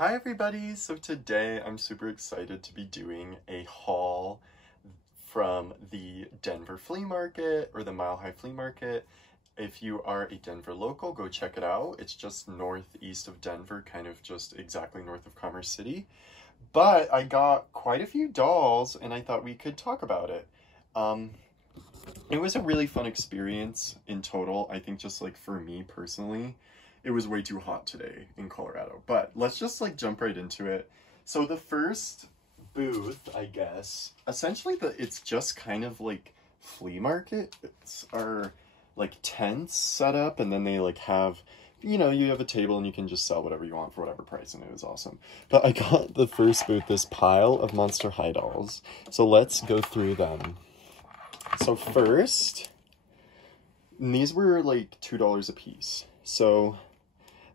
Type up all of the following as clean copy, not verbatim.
Hi everybody! So today I'm super excited to be doing a haul from the Denver flea market or the Mile High Flea Market. If you are a Denver local, go check it out. It's just northeast of Denver, kind of just exactly north of Commerce City. But I got quite a few dolls and I thought we could talk about it. It was a really fun experience in total. I think just like for me personally, it was way too hot today in Colorado, but let's just like jump right into it. So the first booth, I guess, essentially it's just kind of like flea markets are like tents set up, and then they like have, you know, you have a table and you can just sell whatever you want for whatever price, and it was awesome. But I got the first booth, this pile of Monster High dolls. So let's go through them. So first, these were like $2 a piece. So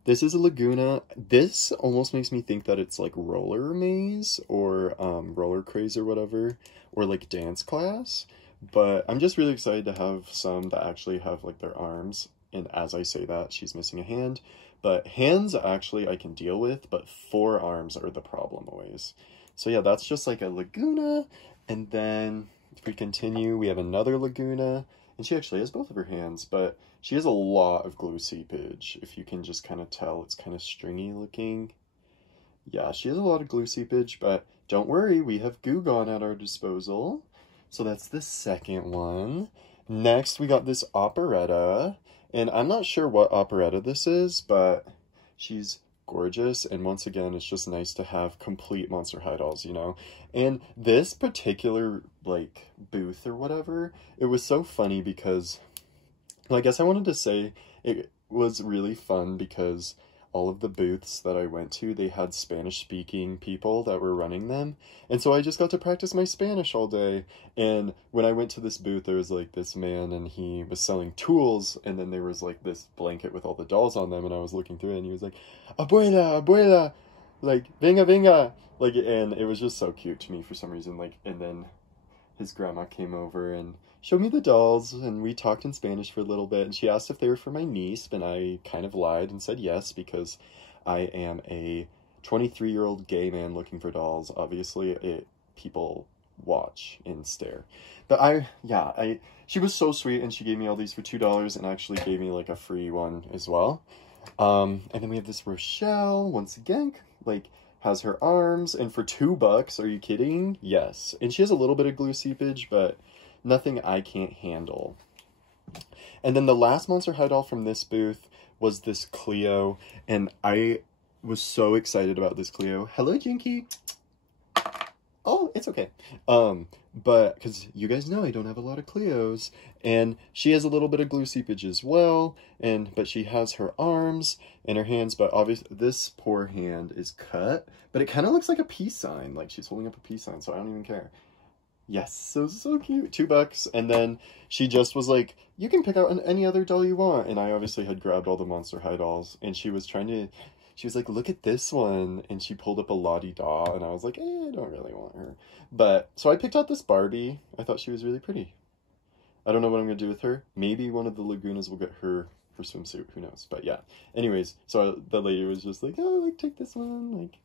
this is a Laguna. This almost makes me think that it's like roller maze or roller craze or whatever, or like dance class. But I'm just really excited to have some that actually have like their arms. And as I say that, she's missing a hand. But hands actually I can deal with, but forearms are the problem always. So yeah, that's just like a Laguna. And then if we continue, we have another Laguna. And she actually has both of her hands, but she has a lot of glue seepage. If you can just kind of tell, it's kind of stringy looking. Yeah, she has a lot of glue seepage, but don't worry, we have Goo Gone at our disposal. So that's the second one. Next, we got this operetta, and I'm not sure what operetta this is, but she's gorgeous, and once again, it's just nice to have complete Monster High dolls, you know? And this particular, like, booth or whatever, it was so funny because, well, I guess I wanted to say it was really fun because all of the booths that I went to, they had Spanish-speaking people that were running them, and so I just got to practice my Spanish all day. And when I went to this booth, there was like this man, and he was selling tools, and then there was like this blanket with all the dolls on them, and I was looking through it, and he was like, "Abuela, abuela," like, "Venga, venga," like, and it was just so cute to me for some reason. Like, and then his grandma came over and showed me the dolls, and we talked in Spanish for a little bit, and she asked if they were for my niece, and I kind of lied and said yes, because I am a 23-year-old gay man looking for dolls. Obviously, people watch and stare. But she was so sweet, and she gave me all these for $2, and actually gave me like a free one as well. And then we have this Rochelle, once again, like, has her arms, and for $2, are you kidding? Yes. And she has a little bit of glue seepage, but nothing I can't handle. And then the last Monster High doll from this booth was this Cleo, and I was so excited about this Cleo. Hello, Jinky! Oh, it's okay. But, because you guys know I don't have a lot of Cleos, and she has a little bit of glue seepage as well, but she has her arms and her hands, but obviously this poor hand is cut, but it kind of looks like a peace sign, like she's holding up a peace sign, so I don't even care. Yes, so cute. $2, and then she just was like, you can pick out any other doll you want, and I obviously had grabbed all the Monster High dolls, and she was like, look at this one, and she pulled up a La-Di-Da, and I was like, I don't really want her. But, so I picked out this Barbie. I thought she was really pretty. I don't know what I'm going to do with her. Maybe one of the Lagunas will get her swimsuit, who knows. But yeah, anyways, so the lady was just like, oh, like, take this one, like.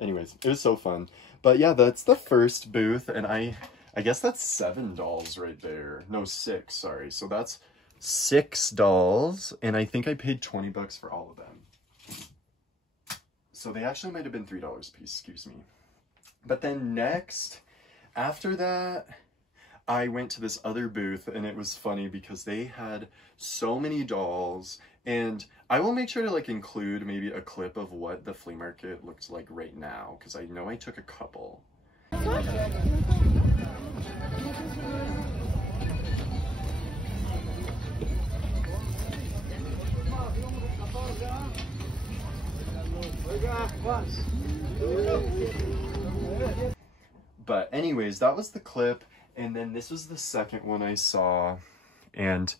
Anyways, it was so fun. But yeah, that's the first booth, and I guess that's 7 dolls right there. No, 6, sorry. So that's 6 dolls, and I think I paid $20 for all of them. So they actually might have been $3 a piece, excuse me. But then next, after that, I went to this other booth, and it was funny because they had so many dolls, and I will make sure to like include maybe a clip of what the flea market looks like right now, because I know I took a couple. But anyways, that was the clip, and then this was the second one I saw, and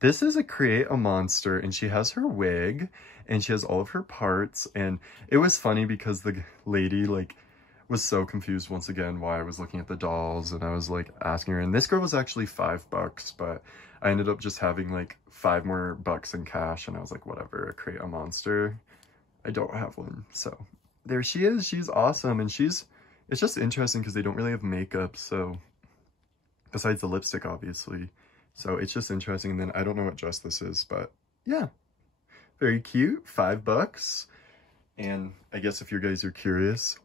this is a Create a Monster, and she has her wig, and she has all of her parts, and it was funny because the lady, like, was so confused once again why I was looking at the dolls, and I was, like, asking her, and this girl was actually $5, but I ended up just having, like, $5 more in cash, and I was like, whatever, Create a Monster. I don't have one. So there she is. She's awesome. And it's just interesting because they don't really have makeup. So besides the lipstick, obviously. So it's just interesting. And then I don't know what dress this is, but yeah, very cute. $5. And I guess if you guys are curious,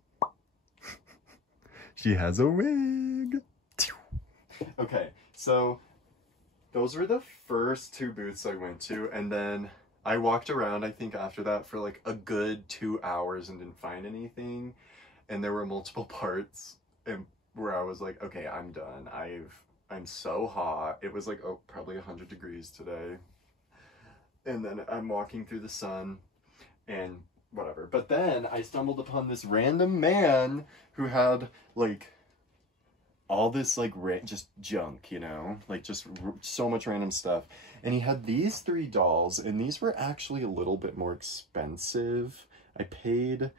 she has a wig. Okay, so those were the first 2 booths I went to, and then I walked around, I think, after that for like a good 2 hours and didn't find anything. And there were multiple parts where I was like, okay, I'm done. I'm so hot. It was like, oh, probably 100 degrees today. And then I'm walking through the sun and whatever. But then I stumbled upon this random man who had like all this like just junk, you know, like just so much random stuff. And he had these 3 dolls, and these were actually a little bit more expensive. I paid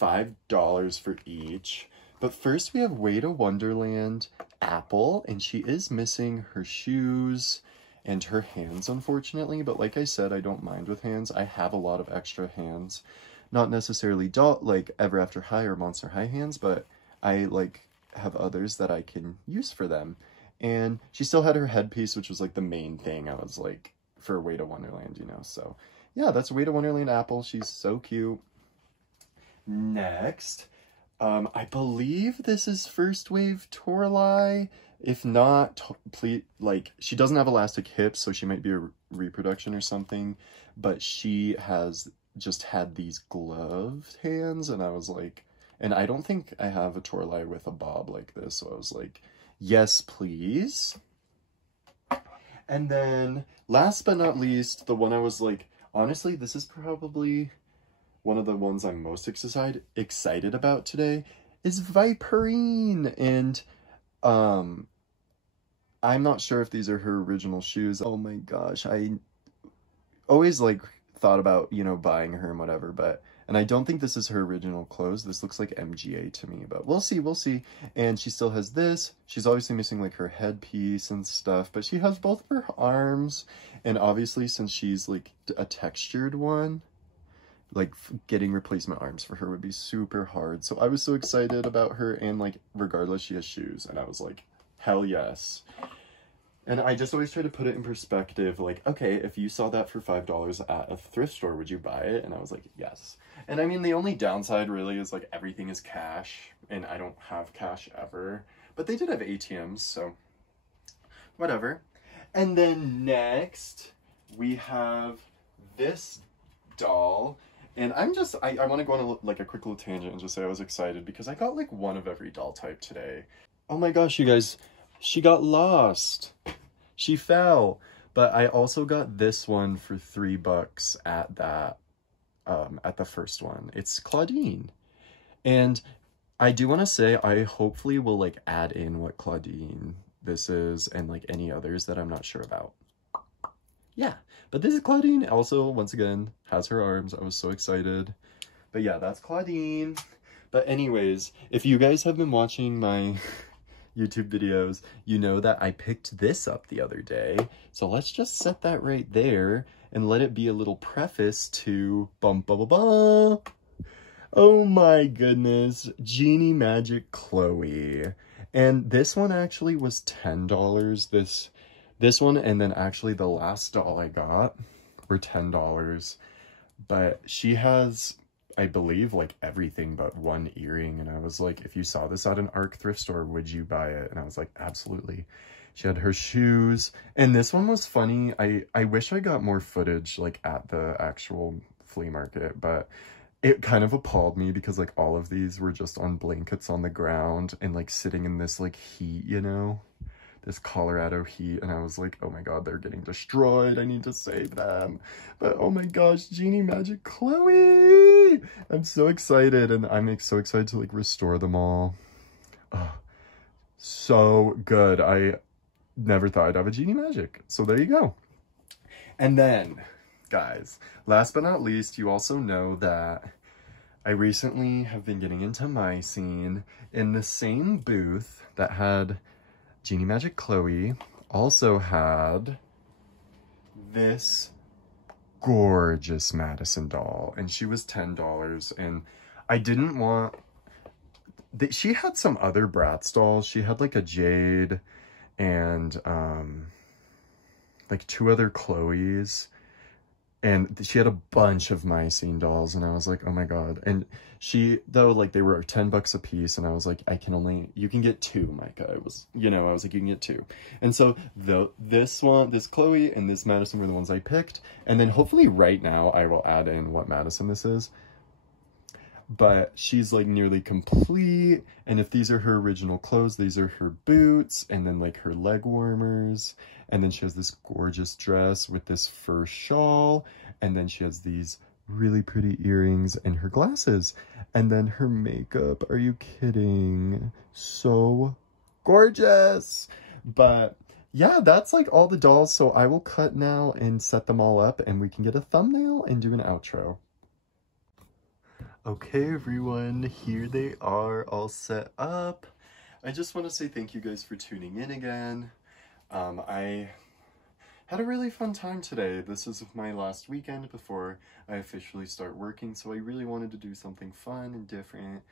$5 for each. But first we have Way to Wonderland Apple, and she is missing her shoes and her hands, unfortunately. But like I said, I don't mind with hands. I have a lot of extra hands. Not necessarily like Ever After High or Monster High hands, but I like have others that I can use for them. And she still had her headpiece, which was like the main thing. I was like, for Way to Wonderland, you know. So yeah, that's Way to Wonderland Apple. She's so cute. Next, I believe this is First Wave Torlai. If not, please, like, she doesn't have elastic hips, so she might be a reproduction or something, but she has just had these gloved hands, and I was like, and I don't think I have a Torlai with a bob like this, so I was like, yes, please. And then, last but not least, the one I was like, honestly, this is probably one of the ones I'm most excited about today, is Viperine. And I'm not sure if these are her original shoes. Oh my gosh, I always like thought about, you know, buying her and whatever, but, and I don't think this is her original clothes. This looks like MGA to me, but we'll see, we'll see. And she still has this. She's obviously missing like her headpiece and stuff, but she has both of her arms. And obviously, since she's like a textured one, like getting replacement arms for her would be super hard. So I was so excited about her, and like regardless, she has shoes, and I was like, hell yes. And I just always try to put it in perspective, like, okay, if you saw that for $5 at a thrift store, would you buy it? And I was like, yes. And I mean, the only downside really is like everything is cash, and I don't have cash ever, but they did have ATMs, so whatever. And then next we have this doll. And I want to go on like a quick little tangent and just say I was excited because I got like one of every doll type today. Oh my gosh, you guys, she got lost. She fell. But I also got this one for $3 at that, at the first one. It's Claudine. And I do want to say I hopefully will like add in what Claudine this is and like any others that I'm not sure about. Yeah, but this is Claudine. Also, once again, has her arms. I was so excited. But yeah, that's Claudine. But anyways, if you guys have been watching my YouTube videos, you know that I picked this up the other day. So let's just set that right there and let it be a little preface to bum bum bum bum. Oh my goodness, Genie Magic Chloe. And this one actually was $10. This one, and then actually the last doll I got were $10. But she has, I believe, like everything but one earring. And I was like, if you saw this at an ARC thrift store, would you buy it? And I was like, absolutely. She had her shoes. And this one was funny. I wish I got more footage like at the actual flea market, but it kind of appalled me because like all of these were just on blankets on the ground and like sitting in this like heat, you know? This Colorado heat, and I was like, oh my god, they're getting destroyed, I need to save them. But oh my gosh, Genie Magic Chloe! I'm so excited, and I'm so excited to like restore them all. Oh, so good. I never thought I'd have a Genie Magic, so there you go. And then, guys, last but not least, you also know that I recently have been getting into myscene in the same booth that had Genie Magic Chloe, also had this gorgeous Madison doll, and she was $10, and I didn't want... She had some other Bratz dolls. She had like a Jade and like 2 other Chloes, and she had a bunch of myscene dolls, and I was like, oh my god. And she, though, like, they were $10 a piece, and I was like, you can get 2, Micah. I was like, you can get 2. And so this Chloe and this Madison were the ones I picked, and then hopefully right now I will add in what Madison this is. But she's like nearly complete, and if these are her original clothes, these are her boots, and then like her leg warmers, and then she has this gorgeous dress with this fur shawl, and then she has these really pretty earrings and her glasses, and then her makeup. Are you kidding? So gorgeous. But yeah, that's like all the dolls, so I will cut now and set them all up, and we can get a thumbnail and do an outro. Okay, everyone, here they are all set up. I just want to say thank you guys for tuning in again. I had a really fun time today. This is my last weekend before I officially start working, so I really wanted to do something fun and different,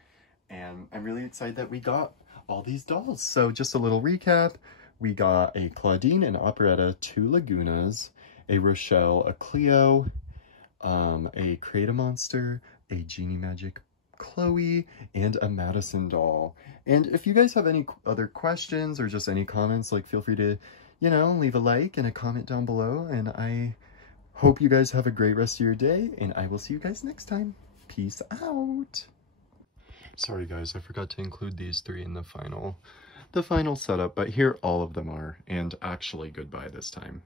and I'm really excited that we got all these dolls. So just a little recap. We got a Claudine, an Operetta, 2 Lagunas, a Rochelle, a Cleo, a Create-A-Monster, a Genie Magic Chloe, and a Madison doll. And if you guys have any other questions or just any comments, like, feel free to, leave a like and a comment down below. And I hope you guys have a great rest of your day, and I will see you guys next time. Peace out. Sorry guys, I forgot to include these 3 in the final setup, but here all of them are, and actually goodbye this time.